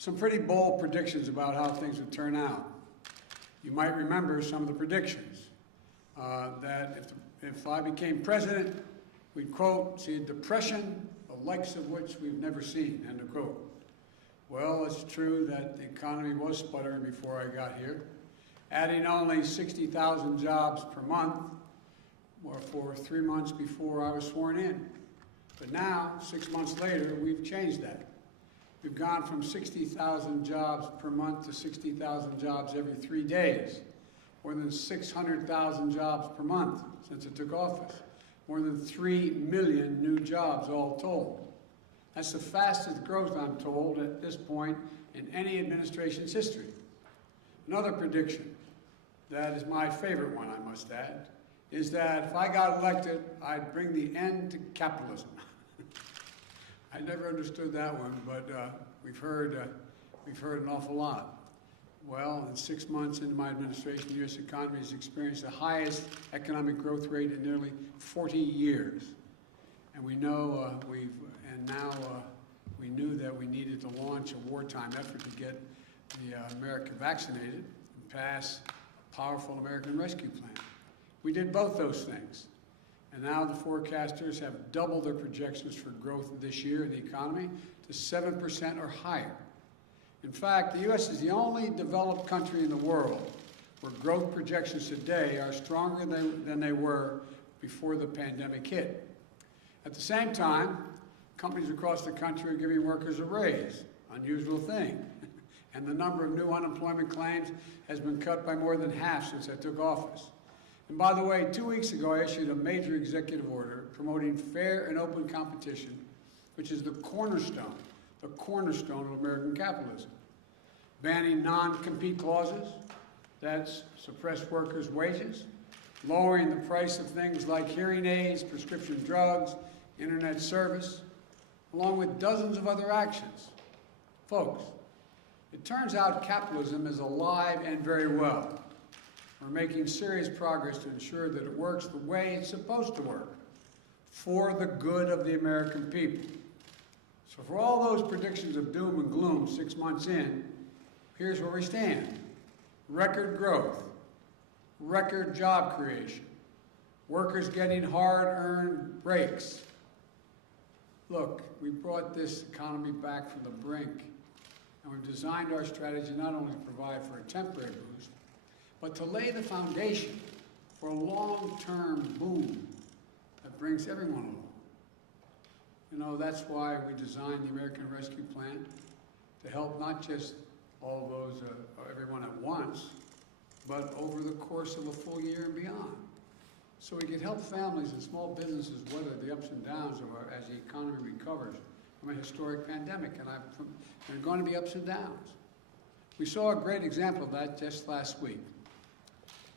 some pretty bold predictions about how things would turn out. You might remember some of the predictions, that if I became president, we'd, quote, see a depression, the likes of which we've never seen, end of quote. Well, it's true that the economy was sputtering before I got here, adding only 60,000 jobs per month for 3 months before I was sworn in. But now, 6 months later, we've changed that. We've gone from 60,000 jobs per month to 60,000 jobs every 3 days, more than 600,000 jobs per month since I took office, more than 3 million new jobs all told. That's the fastest growth, I'm told, at this point in any administration's history. Another prediction, that is my favorite one, I must add, is that if I got elected, I'd bring the end to capitalism. I never understood that one, but we've heard an awful lot. Well, in 6 months into my administration, the U.S. economy has experienced the highest economic growth rate in nearly 40 years. And we know we knew that we needed to launch a wartime effort to get America vaccinated and pass a powerful American Rescue Plan. We did both those things. And now the forecasters have doubled their projections for growth this year in the economy to 7% or higher. In fact, the U.S. is the only developed country in the world where growth projections today are stronger than they were before the pandemic hit. At the same time, companies across the country are giving workers a raise, unusual thing. And the number of new unemployment claims has been cut by more than half since I took office. And by the way, 2 weeks ago, I issued a major executive order promoting fair and open competition, which is the cornerstone of American capitalism. Banning non-compete clauses, that's suppress workers' wages, lowering the price of things like hearing aids, prescription drugs, internet service, along with dozens of other actions. Folks, it turns out capitalism is alive and very well. We're making serious progress to ensure that it works the way it's supposed to work, for the good of the American people. So for all those predictions of doom and gloom 6 months in, here's where we stand. Record growth, record job creation, workers getting hard-earned breaks. Look, we brought this economy back from the brink, and we've designed our strategy not only to provide for a temporary boost, but to lay the foundation for a long-term boom that brings everyone along. You know, that's why we designed the American Rescue Plan, to help not just all those, everyone at once, but over the course of a full year and beyond. So we could help families and small businesses weather the ups and downs as the economy recovers from a historic pandemic, and there are going to be ups and downs. We saw a great example of that just last week.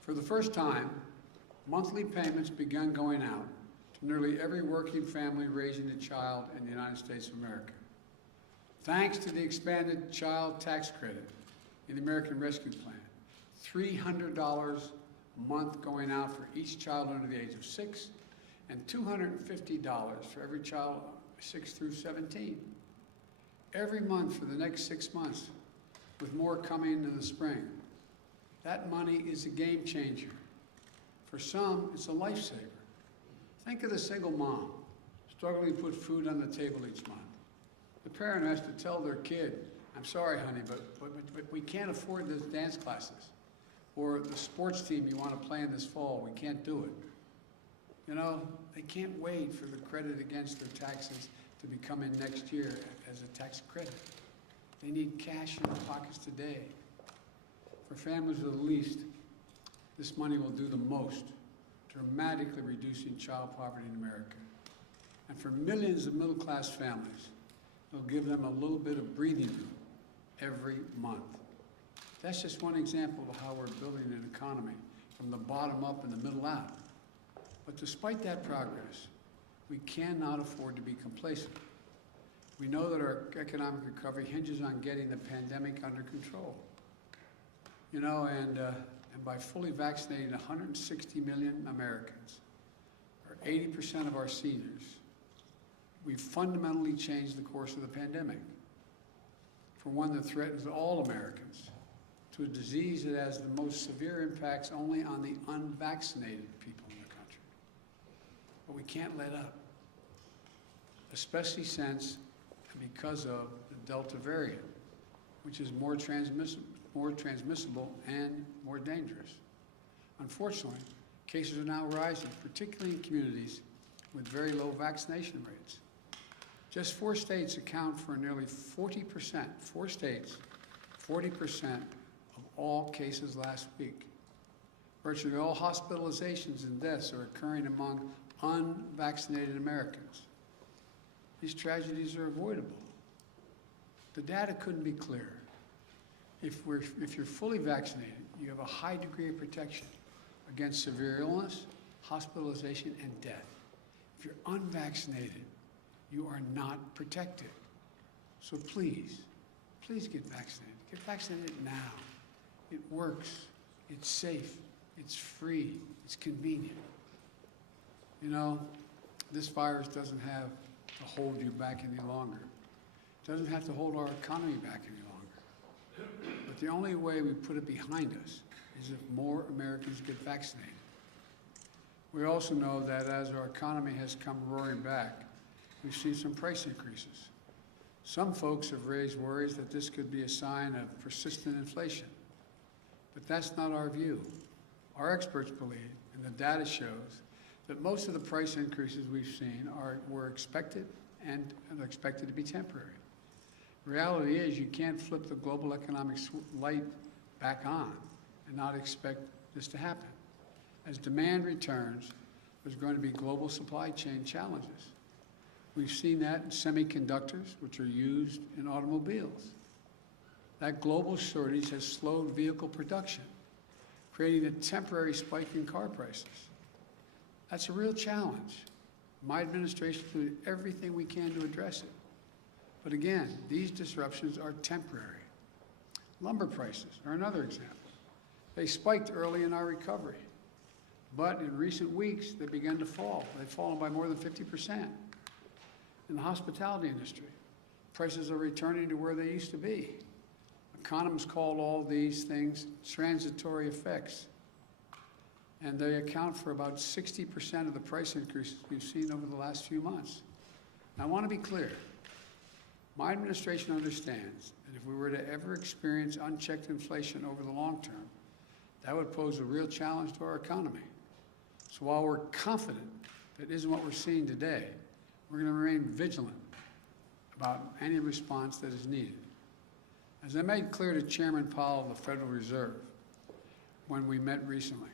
For the first time, monthly payments began going out to nearly every working family raising a child in the United States of America. Thanks to the expanded child tax credit in the American Rescue Plan, $300 a month going out for each child under the age of 6, and $250 for every child 6 through 17. Every month for the next 6 months, with more coming in the spring. That money is a game changer. For some, it's a lifesaver. Think of the single mom struggling to put food on the table each month. The parent has to tell their kid, I'm sorry, honey, but we can't afford those dance classes. Or the sports team you want to play in this fall, we can't do it. You know, they can't wait for the credit against their taxes to be coming next year as a tax credit. They need cash in their pockets today. For families with the least, this money will do the most, dramatically reducing child poverty in America. And for millions of middle-class families, it'll give them a little bit of breathing room every month. That's just one example of how we're building an economy from the bottom up and the middle out. But despite that progress, we cannot afford to be complacent. We know that our economic recovery hinges on getting the pandemic under control. You know, and by fully vaccinating 160 million Americans, or 80% of our seniors, we've fundamentally changed the course of the pandemic. for one that threatens all Americans, to a disease that has the most severe impacts only on the unvaccinated people in the country. But we can't let up, especially since and because of the Delta variant, which is more transmissible and more dangerous. Unfortunately, cases are now rising, particularly in communities with very low vaccination rates. Just 4 states account for nearly 40%, 4 states, 40% of all cases last week. Virtually all hospitalizations and deaths are occurring among unvaccinated Americans. These tragedies are avoidable. The data couldn't be clearer. If you're fully vaccinated, you have a high degree of protection against severe illness, hospitalization, and death. If you're unvaccinated, you are not protected. So please, please get vaccinated. Get vaccinated now. It works, it's safe, it's free, it's convenient. You know, this virus doesn't have to hold you back any longer. It doesn't have to hold our economy back any longer. But the only way we put it behind us is if more Americans get vaccinated. We also know that as our economy has come roaring back, we've seen some price increases. Some folks have raised worries that this could be a sign of persistent inflation. But that's not our view. Our experts believe, and the data shows, that most of the price increases we've seen were expected and are expected to be temporary. Reality is you can't flip the global economic light back on and not expect this to happen. As demand returns, there's going to be global supply chain challenges. We've seen that in semiconductors, which are used in automobiles. That global shortage has slowed vehicle production, creating a temporary spike in car prices. That's a real challenge. My administration will do everything we can to address it. But again, these disruptions are temporary. Lumber prices are another example. They spiked early in our recovery, but in recent weeks, they began to fall. They've fallen by more than 50%. In the hospitality industry, prices are returning to where they used to be. Economists call all these things transitory effects, and they account for about 60% of the price increases we've seen over the last few months. Now, I want to be clear. My administration understands that if we were to ever experience unchecked inflation over the long term, that would pose a real challenge to our economy. So while we're confident that isn't what we're seeing today, we're going to remain vigilant about any response that is needed. As I made clear to Chairman Powell of the Federal Reserve when we met recently,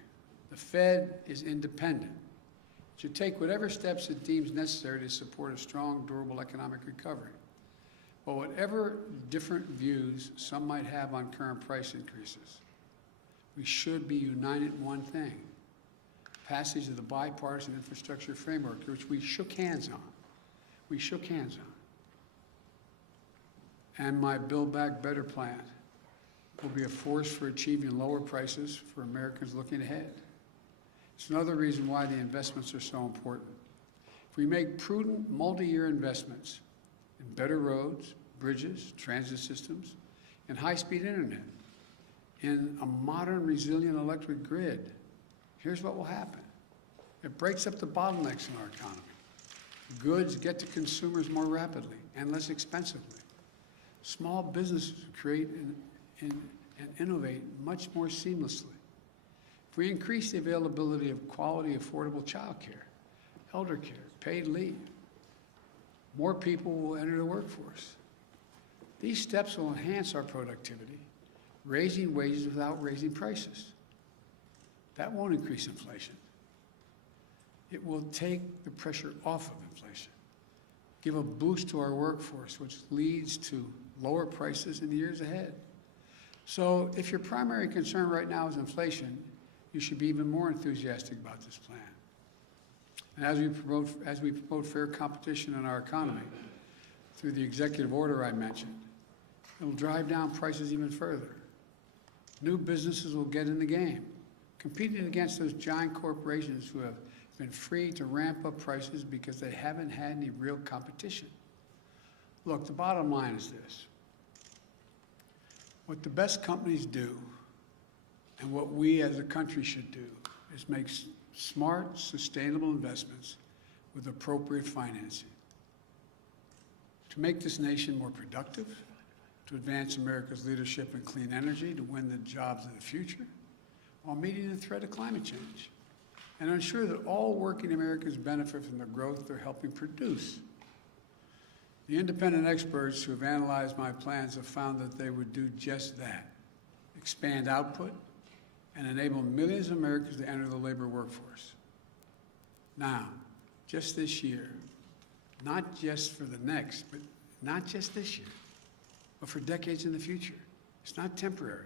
the Fed is independent. It should take whatever steps it deems necessary to support a strong, durable economic recovery. But whatever different views some might have on current price increases, we should be united in one thing: passage of the bipartisan infrastructure framework, which we shook hands on. And my Build Back Better plan will be a force for achieving lower prices for Americans looking ahead. It's another reason why the investments are so important. If we make prudent multi-year investments in better roads, bridges, transit systems, and high-speed internet, in a modern, resilient electric grid, here's what will happen. It breaks up the bottlenecks in our economy. Goods get to consumers more rapidly and less expensively. Small businesses create and innovate much more seamlessly. If we increase the availability of quality, affordable child care, elder care, paid leave, more people will enter the workforce. These steps will enhance our productivity, raising wages without raising prices. That won't increase inflation. It will take the pressure off of inflation, give a boost to our workforce, which leads to lower prices in the years ahead. So if your primary concern right now is inflation, you should be even more enthusiastic about this plan. And as we promote fair competition in our economy through the executive order I mentioned, it will drive down prices even further. New businesses will get in the game, competing against those giant corporations who have been free to ramp up prices because they haven't had any real competition. Look, the bottom line is this. What the best companies do, and what we as a country should do, is make smart, sustainable investments with appropriate financing to make this nation more productive, to advance America's leadership in clean energy, to win the jobs of the future, while meeting the threat of climate change, and ensure that all working Americans benefit from the growth they're helping produce. The independent experts who have analyzed my plans have found that they would do just that: expand output and enable millions of Americans to enter the labor workforce. Now, just this year, not just for the next, but not just this year, but for decades in the future. It's not temporary.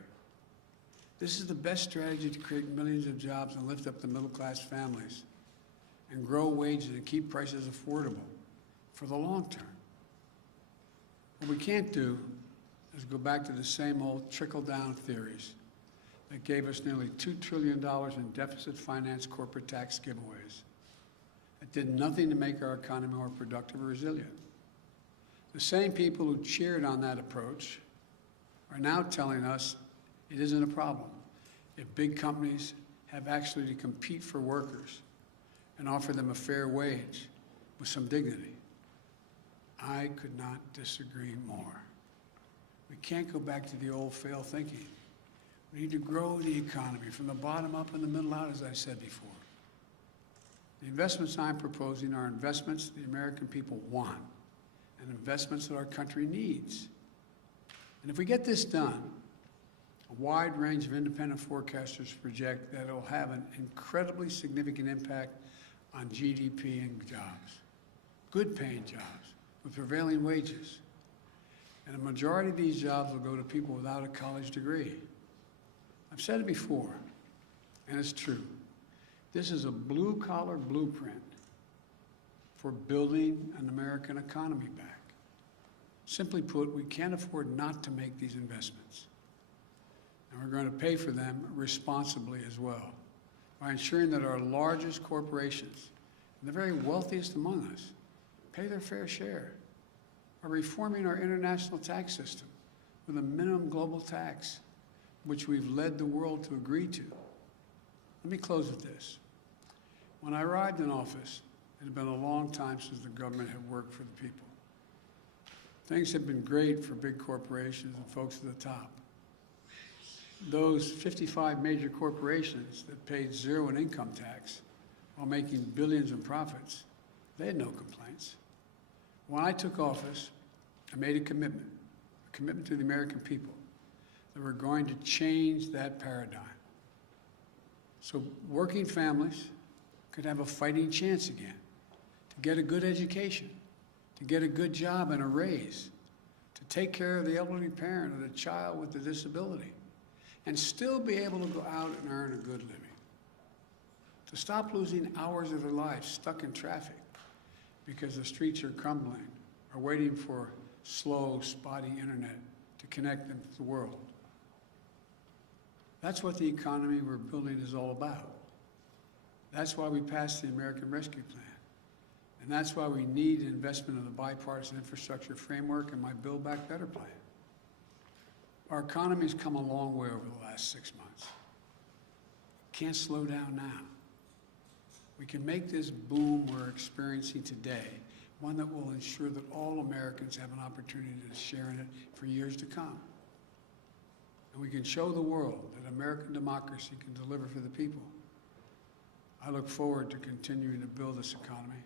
This is the best strategy to create millions of jobs and lift up the middle-class families and grow wages and keep prices affordable for the long term. What we can't do is go back to the same old trickle-down theories that gave us nearly $2 trillion in deficit finance corporate tax giveaways. It did nothing to make our economy more productive or resilient. The same people who cheered on that approach are now telling us it isn't a problem if big companies have actually to compete for workers and offer them a fair wage with some dignity. I could not disagree more. We can't go back to the old failed thinking. We need to grow the economy from the bottom up and the middle out, as I said before. The investments I'm proposing are investments the American people want and investments that our country needs. And if we get this done, a wide range of independent forecasters project that it will have an incredibly significant impact on GDP and jobs, good-paying jobs with prevailing wages. And a majority of these jobs will go to people without a college degree. I've said it before, and it's true. This is a blue-collar blueprint for building an American economy back. Simply put, we can't afford not to make these investments. And we're going to pay for them responsibly as well, by ensuring that our largest corporations and the very wealthiest among us pay their fair share, by reforming our international tax system with a minimum global tax, which we've led the world to agree to. Let me close with this. When I arrived in office, it had been a long time since the government had worked for the people. Things had been great for big corporations and folks at the top. Those 55 major corporations that paid zero in income tax while making billions in profits, they had no complaints. When I took office, I made a commitment to the American people, that we're going to change that paradigm. So working families could have a fighting chance again to get a good education, to get a good job and a raise, to take care of the elderly parent or the child with a disability, and still be able to go out and earn a good living. To stop losing hours of their lives stuck in traffic because the streets are crumbling or waiting for slow, spotty internet to connect them to the world. That's what the economy we're building is all about. That's why we passed the American Rescue Plan. And that's why we need investment in the bipartisan infrastructure framework and my Build Back Better plan. Our economy's come a long way over the last 6 months. Can't slow down now. We can make this boom we're experiencing today one that will ensure that all Americans have an opportunity to share in it for years to come. And we can show the world that American democracy can deliver for the people. I look forward to continuing to build this economy.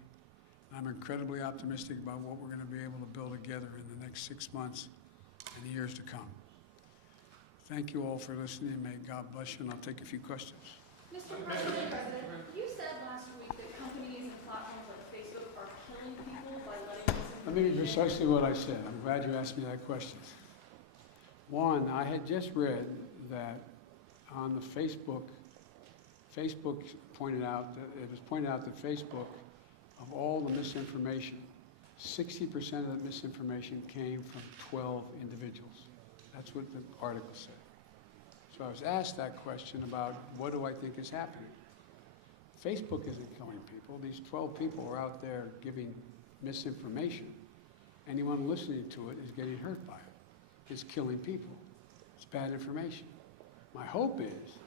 I'm incredibly optimistic about what we're going to be able to build together in the next 6 months and the years to come. Thank you all for listening, and may God bless you, and I'll take a few questions. Mr. President, you said last week that companies and platforms like Facebook are killing people by letting misinformation. Let me be precisely what I said. I'm glad you asked me that question. One, I had just read that on the Facebook pointed out that it was pointed out that Facebook, of all the misinformation, 60% of the misinformation came from 12 individuals. That's what the article said. So I was asked that question about what do I think is happening. Facebook isn't killing people. These 12 people are out there giving misinformation. Anyone listening to it is getting hurt by it. It's killing people. It's bad information. My hope is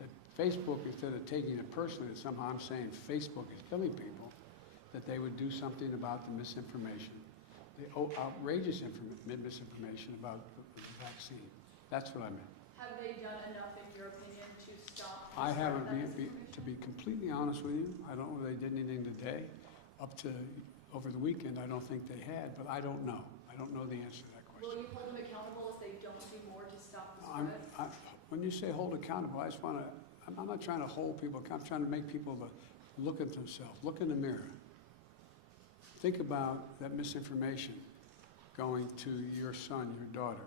that Facebook, instead of taking it personally, that somehow I'm saying Facebook is killing people, that they would do something about the misinformation, the outrageous misinformation about the vaccine. That's what I meant. Have they done enough, in your opinion, to stop? I haven't, that to be completely honest with you, I don't know if they did anything today. Up to over the weekend, I don't think they had, but I don't know. I don't know the answer to that question. Will you hold them accountable if they don't do more to stop the spread? When you say hold accountable, I just want to, I'm not trying to hold people accountable. I'm trying to make people look at themselves, look in the mirror. Think about that misinformation going to your son, your daughter,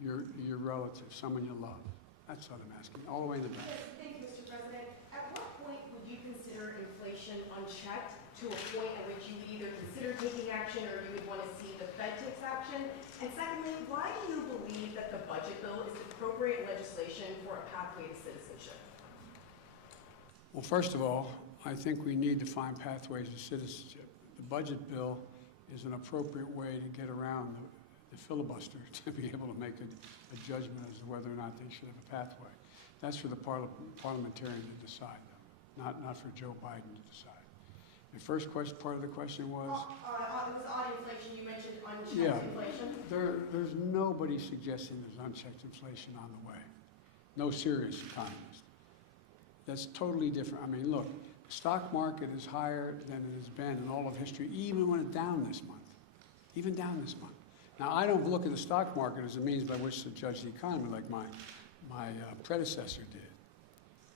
your relative, someone you love. That's what I'm asking, all the way in the back. Thank you, Mr. President. At what point would you consider inflation unchecked to a point at which you would either consider taking action or you would want to see the Fed takes action? And secondly, why do you believe that the budget bill is appropriate legislation for a pathway to citizenship? Well, first of all, I think we need to find pathways to citizenship. The budget bill is an appropriate way to get around the filibuster to be able to make a judgment as to whether or not they should have a pathway. That's for the parliamentarian to decide, not for Joe Biden to decide. The first part of the question was? It was on inflation. You mentioned unchecked inflation. There's nobody suggesting there's unchecked inflation on the way. No serious economist. That's totally different. I mean, look, the stock market is higher than it has been in all of history, even when it's down this month. Even down this month. Now, I don't look at the stock market as a means by which to judge the economy like my predecessor did.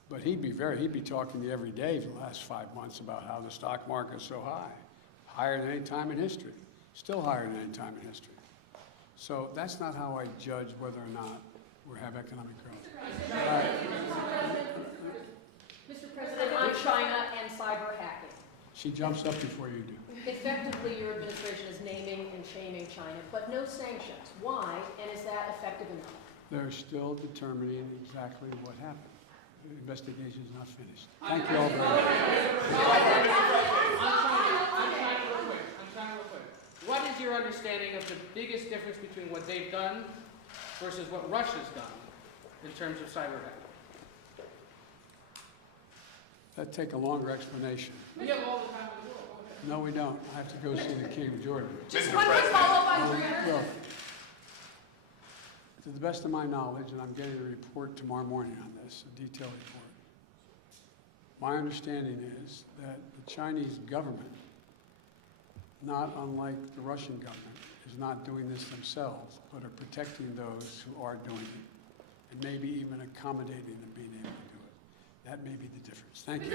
But he'd be talking to me every day for the last 5 months about how the stock market is so high, higher than any time in history, still higher than any time in history. So that's not how I judge whether or not we have economic growth. Mr. President, on China and cyber hacking. She jumps up before you do. Effectively, your administration is naming and shaming China, but no sanctions. Why, and is that effective enough? They're still determining exactly what happened. The investigation is not finished. Thank you all very much. I'm trying real quick. What is your understanding of the biggest difference between what they've done versus what Russia's done in terms of cyber hacking? That'd take a longer explanation. We have all the time in the world. No, we don't. I have to go see the King of Jordan. Just one quick follow-up on Dreamers. Well, to the best of my knowledge, and I'm getting a report tomorrow morning on this, a detailed report, my understanding is that the Chinese government, not unlike the Russian government, is not doing this themselves, but are protecting those who are doing it, and maybe even accommodating them being able to do it. That may be the difference. Thank you.